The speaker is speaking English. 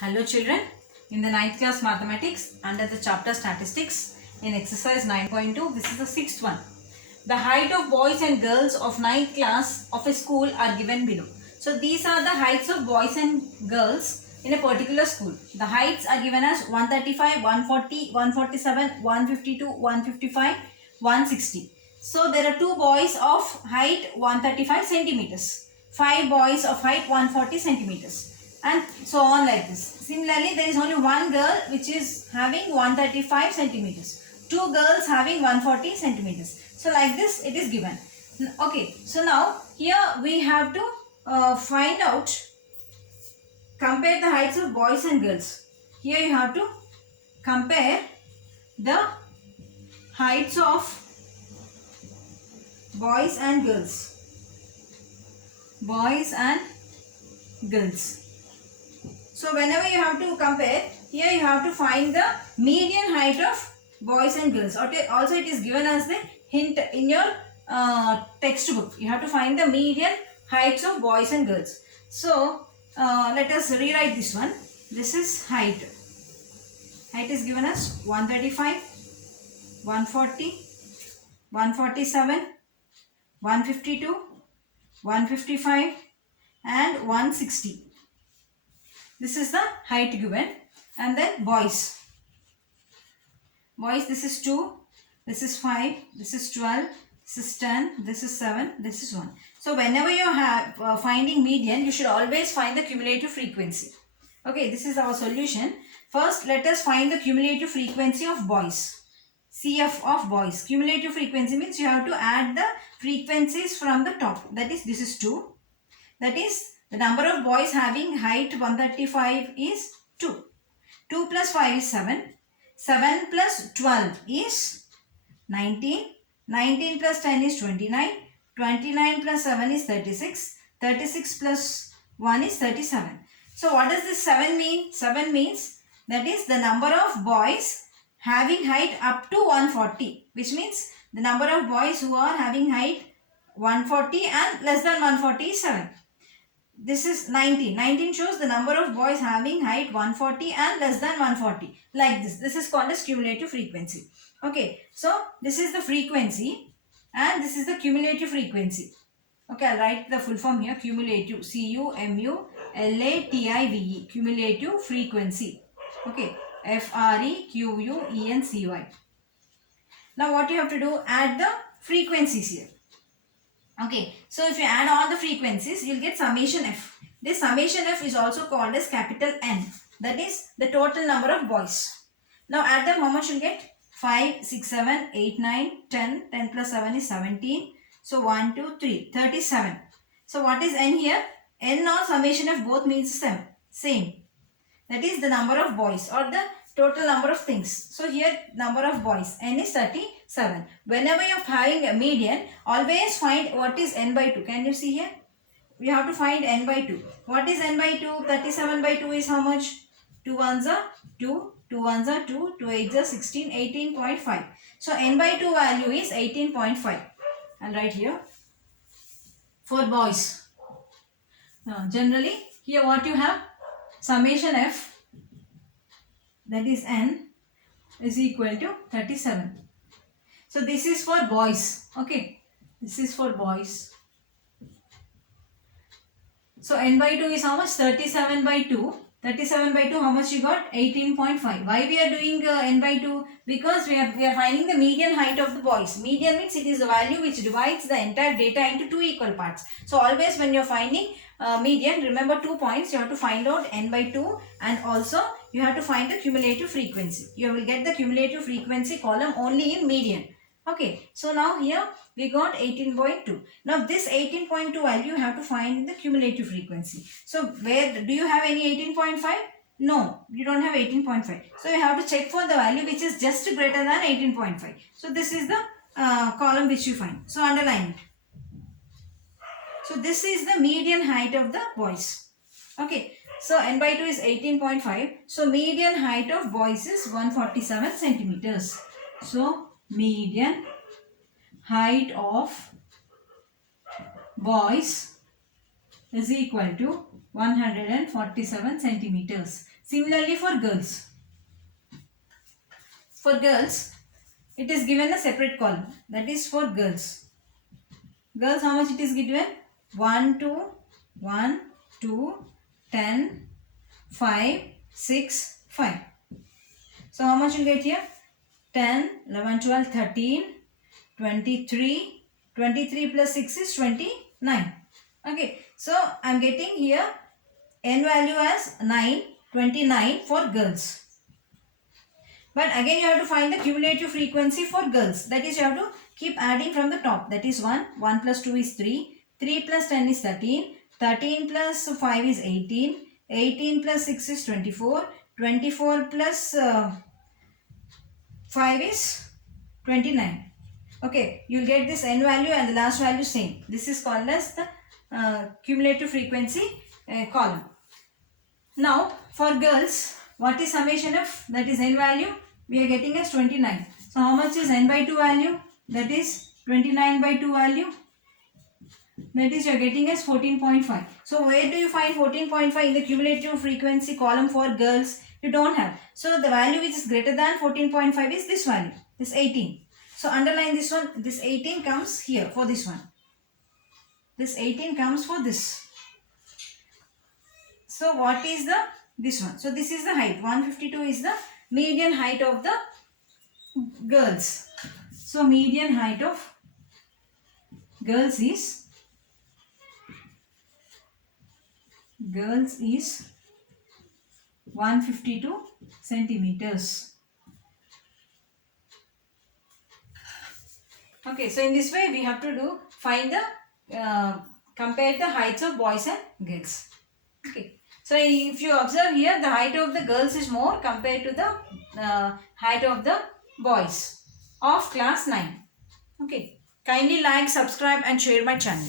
Hello children, in the 9th class mathematics under the chapter statistics in exercise 9.2, this is the 6th one. The height of boys and girls of 9th class of a school are given below. So these are the heights of boys and girls in a particular school. The heights are given as 135, 140, 147, 152, 155, 160. So there are two boys of height 135 centimeters, 5 boys of height 140 centimeters. And so on like this. Similarly, there is only one girl which is having 135 centimeters. Two girls having 140 centimeters. So like this it is given. Okay, so now here we have to find out, compare the heights of boys and girls. Here you have to compare the heights of boys and girls. Boys and girls. So whenever you have to compare, here you have to find the median height of boys and girls. Also it is given as the hint in your textbook. You have to find the median heights of boys and girls. So let us rewrite this one. This is height. Height is given as 135, 140, 147, 152, 155 and 160. This is the height given. And then boys. Boys, this is 2, this is 5, this is 12, this is 10, this is 7, this is 1. So whenever you have finding median, you should always find the cumulative frequency. Okay, this is our solution. First, let us find the cumulative frequency of boys. CF of boys. Cumulative frequency means you have to add the frequencies from the top. That is, this is 2. That is, the number of boys having height 135 is 2. 2 plus 5 is 7. 7 plus 12 is 19. 19 plus 10 is 29. 29 plus 7 is 36. 36 plus 1 is 37. So what does this 7 mean? 7 means that is the number of boys having height up to 140. Which means the number of boys who are having height 140 and less than 140 is 7. This is 19. 19 shows the number of boys having height 140 and less than 140. Like this. This is called as cumulative frequency. Okay. So, this is the frequency and this is the cumulative frequency. Okay. I'll write the full form here. Cumulative. C-U-M-U-L-A-T-I-V-E. Cumulative frequency. Okay. F-R-E-Q-U-E-N-C-Y. Now, what you have to do? Add the frequencies here. Okay, so if you add all the frequencies, you will get summation F. This summation F is also called as capital N. That is the total number of boys. Now add them, how much you will get? 5, 6, 7, 8, 9, 10. 10 plus 7 is 17. So 1, 2, 3. 37. So what is N here? N or summation F both means same. That is the number of boys or the total number of things. So here number of boys, N is 37. Whenever you are having a median, always find what is N by 2. Can you see here? We have to find N by 2. What is N by 2? 37 by 2 is how much? 2 ones are 2, 2 ones are 2, 2 eights are 16, 18.5. So N by 2 value is 18.5. I'll write here. For boys. Now generally here what you have? Summation F, that is N, is equal to 37. So this is for boys. Okay. This is for boys. So N by 2 is how much? 37 by 2. 37 by 2, how much you got? 18.5. Why we are doing N by 2? Because we are finding the median height of the boys. Median means it is the value which divides the entire data into two equal parts. So always when you are finding median, remember 2 points. You have to find out N by 2 and also you have to find the cumulative frequency. You will get the cumulative frequency column only in median. Okay, so now here we got 18.2. Now this 18.2 value you have to find in the cumulative frequency. So where do you have any 18.5? No, you don't have 18.5. So you have to check for the value which is just greater than 18.5. So this is the column which you find. So underline it. So this is the median height of the boys. Okay, so N by 2 is 18.5. So median height of boys is 147 centimeters. So median height of boys is equal to 147 centimeters. Similarly for girls. For girls, it is given a separate column. That is for girls. Girls, how much it is given? 1, 2, 1, 2, 10, 5, 6, 5. So how much you get here? 10, 11, 12, 13, 23. 23 plus 6 is 29. Okay. So I am getting here n value as 9, 29 for girls. But again you have to find the cumulative frequency for girls. That is, you have to keep adding from the top. That is 1. 1 plus 2 is 3. 3 plus 10 is 13. 13 plus 5 is 18. 18 plus 6 is 24. 24 plus 5 is 29. Okay, you will get this n value and the last value same. This is called as the cumulative frequency column. Now, for girls, what is summation of that is n value? We are getting as 29. So, how much is n by 2 value? That is 29 by 2 value. That is, you are getting as 14.5. So, where do you find 14.5 in the cumulative frequency column for girls? You don't have. So, the value which is greater than 14.5 is this value, this 18. So, underline this one. This 18 comes here for this one. This 18 comes for this. So, what is the this one? So, this is the height. 152 is the median height of the girls. So, median height of girls is 152 centimeters. Okay, so in this way we have to find the compare the heights of boys and girls. Okay, so if you observe here, the height of the girls is more compared to the height of the boys of class 9. Okay, kindly like, subscribe and share my channel.